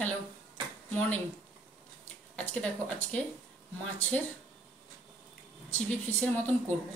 Hello morning. আজকে দেখো, আজকে মাছের চিলি ফিশের মতন করব।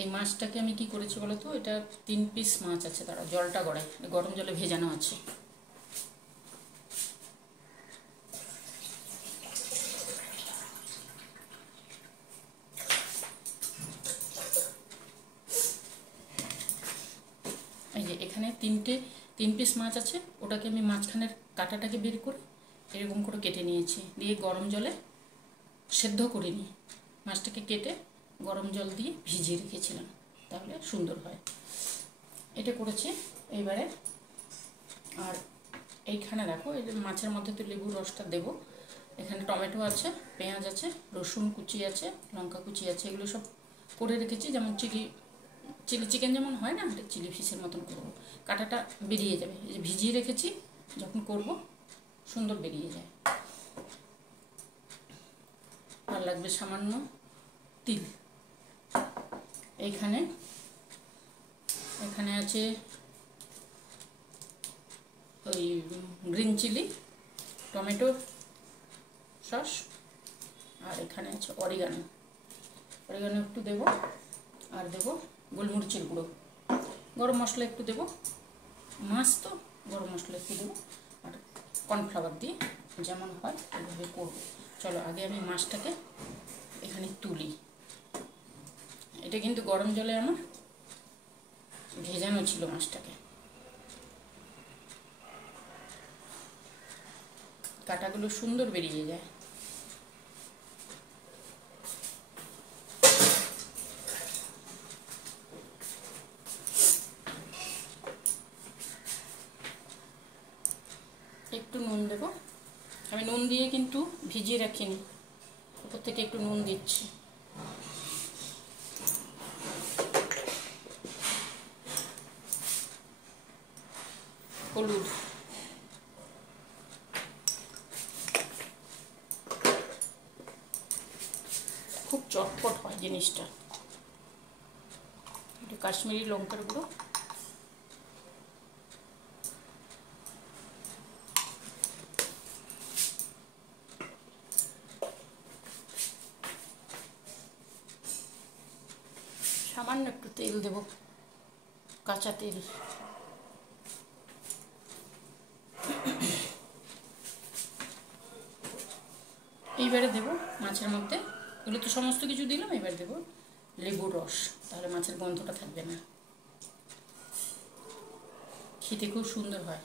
এই মাছটাকে আমি কি করেছি বলো তো, এটা 3 পিস মাছ আছে, তারা জলটা গরম জলে ভেজানো আছে। এই যে এখানে 3 পিস মাছ আছে, ওটাকে আমি মাঝখানের কাঁটাটাকে বের করে এরকম করে কেটে নিয়েছি, দিয়ে গরম জলে সেদ্ধ করে নিয়ে মাছটাকে কেটে গরম জল দিয়ে ভিজিয়ে রেখেছিলাম, তাহলে সুন্দর হয়। এটা করেছি এইবারে। আর এইখানে দেখো, এই মাছের মধ্যে তো লেবুর রসটা দেবো। এখানে টমেটো আছে, পেঁয়াজ আছে, রসুন কুচি আছে, লঙ্কা কুচি আছে, এগুলো সব করে রেখেছি। যেমন চিলি চিকেন যেমন হয় না, এটা চিলি ফিশের মতন করবো। কাঁটাটা বেরিয়ে যাবে, এই যে ভিজিয়ে রেখেছি, যখন করব সুন্দর বেরিয়ে যায়। আর লাগবে সামান্য তিল। এখানে আছে ওই গ্রিন চিলি, টমেটো সস, আর এখানে আছে অরিগানো একটু দেবো। আর দেবো গোলমরিচের গুঁড়ো, গরম মশলা একটু দেবো, মাছ তো গরম মশলা একটু দেবো, আর কর্নফ্লাওয়ার দিয়ে যেমন হয় ওইভাবে করবো। চলো আগে আমি মাছটাকে এখানে তুলি। এটা কিন্তু গরম জলে আমার ভেজানো ছিল মাছটাকে। কাঁটাগুলো সুন্দর বেরিয়ে যায়। একটু নুন দেব, আমি নুন দিয়ে কিন্তু ভিজিয়ে রাখিনি, উপর থেকে একটু নুন দিচ্ছি। হলুদ, খুব চটপট হয় জিনিসটা। একটু কাশ্মীরি লঙ্কার গুঁড়ো, সামান্য একটু তেল দেব, কাঁচা তেল। এইবারে দেব মাছের মধ্যে, এগুলো তো সমস্ত কিছু দিলাম, এবার দেব লেবুর রস, তাহলে মাছের গন্ধটা থাকবে না। খেতে খুব সুন্দর হয়,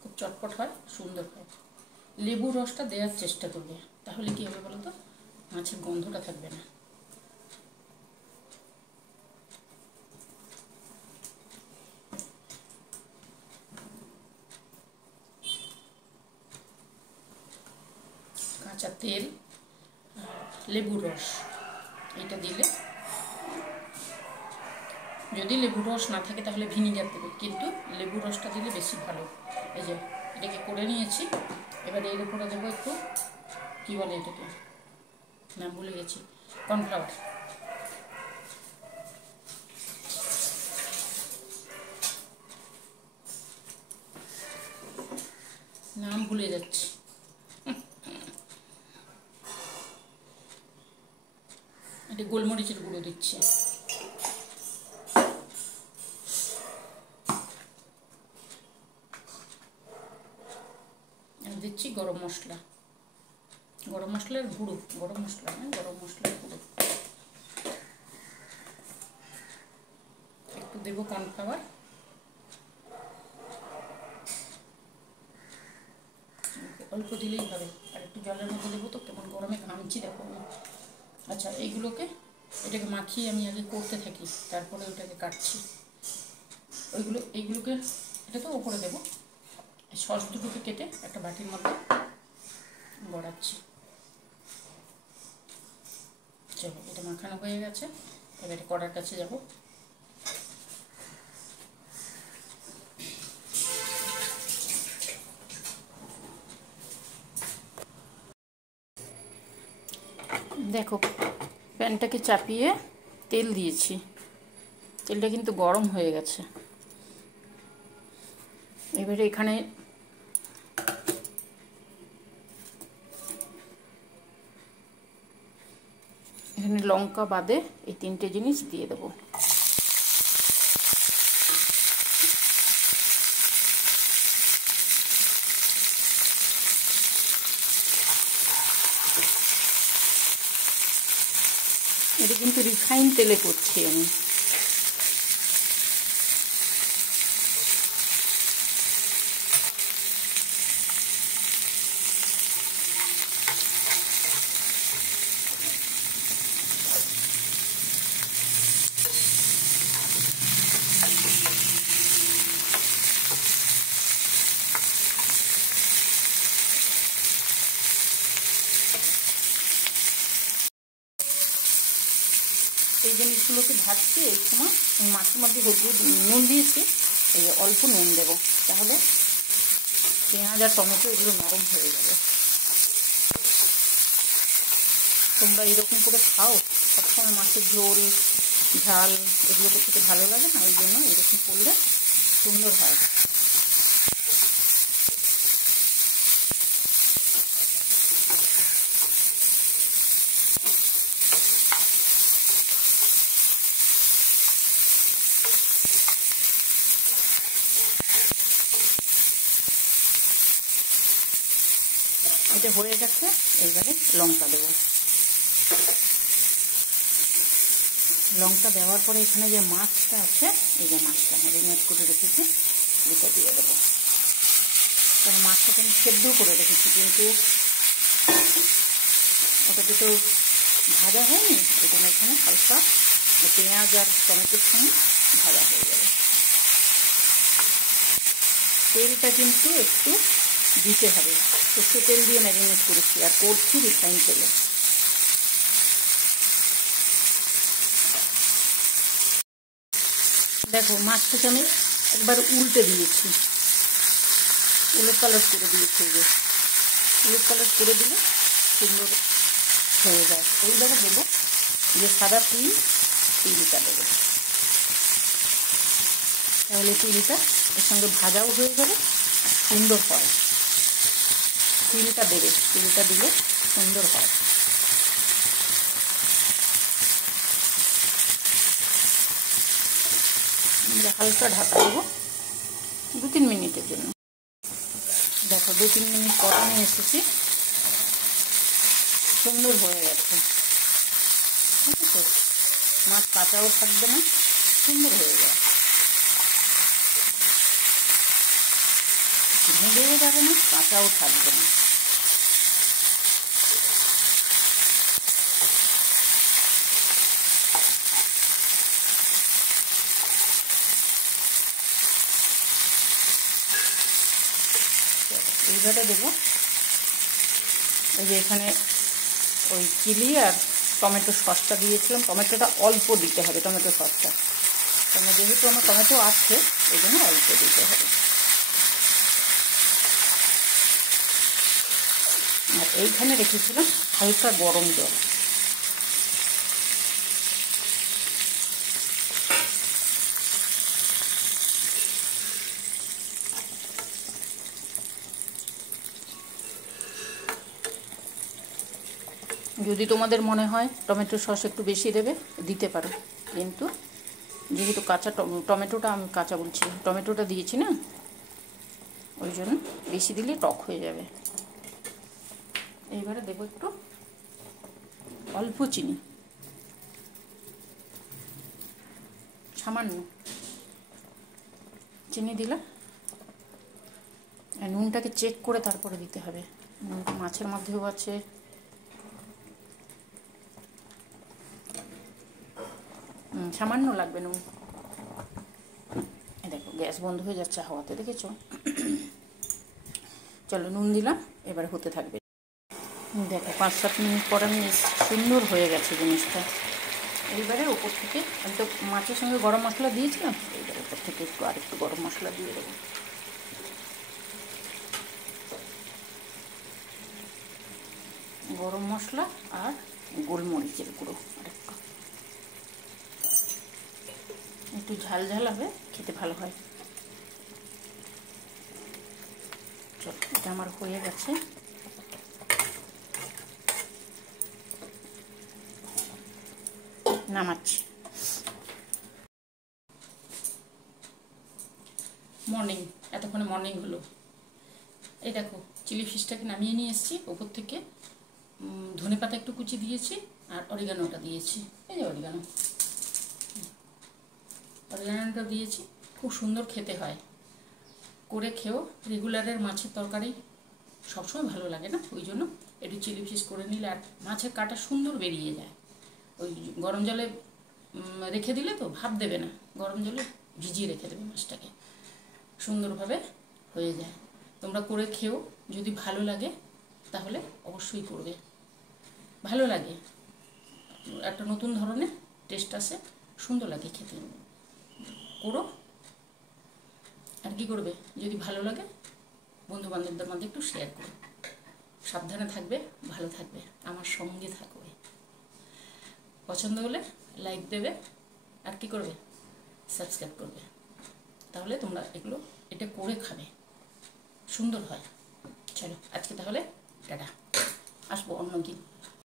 খুব চটপট হয়, সুন্দর হয়। লেবুর রসটা দেওয়ার চেষ্টা করবে, তাহলে কি হবে বলো তো, মাছের গন্ধটা থাকবে না। কাঁচা তেল, লেবুর রস, এটা দিলে, যদি লেবুর রস না থাকে তাহলে ভিনিগার দেবে, কিন্তু লেবুর রসটা দিলে বেশি ভালো। এই যে এটাকে করে নিয়েছি, এবার এর উপরে দেবো একটু, কী বলে এটাকে, নাম ভুলে গেছি, কর্নফ্লাওয়ার। নাম ভুলে যাচ্ছি। এটা গোলমরিচের গুঁড়ো দিচ্ছি, দিচ্ছি গরম মশলার গুঁড়ো, গরম মশলার গুঁড়ো একটু দেবো, কর্নফ্লাওয়ার অল্প দিলেই হবে। আর একটু জলের মধ্যে দেবো, তো কেমন গরমে ঘামছি দেখো। আচ্ছা, এটাকে মাখিয়ে আমি আগে করতে থাকি, তারপরে ওটাকে কাটছি। এইগুলোকে এটা তো ওপরে দেবো। সস দুটোকে কেটে একটা বাটির মধ্যে গড়াচ্ছি। চলো, এটা মাখানো হয়ে গেছে, এবারে কড়ার কাছে যাব। দেখো, প্যানটাকে চাপিয়ে তেল দিয়েছি, তেলটা কিন্তু গরম হয়ে গেছে। এবারে এখানে এখানে লঙ্কা বাদে এই 3টে জিনিস দিয়ে দেবো। এটা কিন্তু রিফাইন তেলে করছি আমি। এই জিনিসগুলোকে ভাজছি। এই সময় মাছের মধ্যে হলুদ নুন দিয়েছি, এই অল্প নুন দেবো, তাহলে পেঁয়াজ আর টমেটো এগুলো নরম হয়ে যাবে। তোমরা এরকম করে খাও? সবসময় মাছের ঝোল ঝাল এগুলো তো খেতে ভালো লাগে না, এই জন্য এরকম করলে সুন্দর হয়। এটা হয়ে গেছে, এবারে লঙ্কা দেবো। লঙ্কা দেওয়ার পরে এখানে যে মাছটা আছে, এই যে মাছটা ম্যারিনেট করে রেখেছি, এটা দিয়ে দেবো। কারণ মাছটাকে আমি সেদ্ধ করে রেখেছি, কিন্তু ওটাকে তো ভাজা হয়নি, এই জন্য এখানে হালকা পেঁয়াজ আর টমেটোর সঙ্গে ভাজা হয়ে যাবে। তেলটা কিন্তু একটু দিতে হবে, সর্ষের তেল দিয়ে ম্যারিনেট করেছি আর করছি রিফাইন তেলে। দেখো মাছটাকে আমি একবার উল্টে দিয়েছি, উলট পালট করে দিয়েছি। যে উলট পালট করে দিলে সুন্দর হয়ে যায়। এইবারে দেবো যে সাদা তিলটা দেবো, তাহলে তিলটা এর সঙ্গে ভাজাও হয়ে যাবে, সুন্দর হয়। তিলটা দেবে, তিলটা দিলে সুন্দর হয়। আমরা হালকা ঢাকা দেবো 2-3 মিনিটের জন্য। দেখো 2-3 মিনিট পর আমি এসেছি, সুন্দর হয়ে গেছে। ঠিক আছে, মাছ কাঁচাও থাকবে না, সুন্দর হয়ে যায়, ভেঙেও যাবে না, কাঁচাও থাকবে না। এইভাবে দেবো। এই যে এখানে ওই চিলি আর টমেটো সসটা দিয়েছিলাম, টমেটোটা অল্প দিতে হবে, টমেটো সসটা, কারণ যেহেতু আমার টমেটো আছে এই জন্য অল্প দিতে হবে। আর এইখানে রেখেছিলাম হালকা গরম জল। যদি তোমাদের মনে হয় টমেটো সস একটু বেশি দেবে, দিতে পারো, কিন্তু যেহেতু কাঁচা টমেটোটা আমি কাঁচা বলছি, টমেটোটা দিয়েছি না, ওই জন্য বেশি দিলে টক হয়ে যাবে। এইবারে দেবো একটু অল্প চিনি, সামান্য চিনি দিলে। নুনটাকে চেক করে তারপরে দিতে হবে, নুনটা মাছের মধ্যেও আছে। সামান্য লাগবে নুন। দেখো গ্যাস বন্ধ হয়ে যাচ্ছে হাওয়াতে, দেখেছো? চলো নুন দিলাম, এবার হতে থাকবে। দেখো 5-7 মিনিট পর আমি সুন্দর হয়ে গেছে জিনিসটা। এইবারে ওপর থেকে আমি তো মাছের সঙ্গে গরম মশলা দিয়েছিলাম, এইবারে ওপর থেকে আরেকটু গরম মশলা দিয়ে দেবো। গরম মশলা আর গোলমরিচের গুঁড়ো আরেকটু, একটু ঝাল ঝাল হবে, খেতে ভালো হয়। চলো এটা আমার হয়ে গেছে। নামাচ্ছি। মর্নিং, এতক্ষণে মর্নিং হলো। এই দেখো চিলি ফিশটাকে নামিয়ে নিয়ে এসেছি। ওপর থেকে ধনে পাতা একটু কুচি দিয়েছি আর অরিগানোটা দিয়েছি। এই যে অরিগানোটা দিয়েছি। খুব সুন্দর খেতে হয়, করে খেও। রেগুলারের মাছের তরকারি সবসময় ভালো লাগে না, ওই জন্য একটু চিলি ফিশ করে নিলে আর মাছের কাটা সুন্দর বেরিয়ে যায়। ওই গরম জলে রেখে দিলে তো ভাপ দেবে না, গরম জলে ভিজিয়ে রেখে দেবে মাছটাকে, সুন্দরভাবে হয়ে যায়। তোমরা করে খেও, যদি ভালো লাগে তাহলে অবশ্যই করবে। ভালো লাগে, একটা নতুন ধরনের টেস্ট আসে, সুন্দর লাগে খেতে। করো। আর কি করবে, যদি ভালো লাগে বন্ধু বান্ধবদের মধ্যে একটু শেয়ার করো। সাবধানে থাকবে, ভালো থাকবে, আমার সঙ্গে থাকবে। পছন্দ হলে লাইক দেবে, আর কি করবে, সাবস্ক্রাইব করবে। তাহলে তোমরা এটা করে খাবে, সুন্দর হয়। চলো আজকে তাহলে টাটা, আসবো অন্য দিন।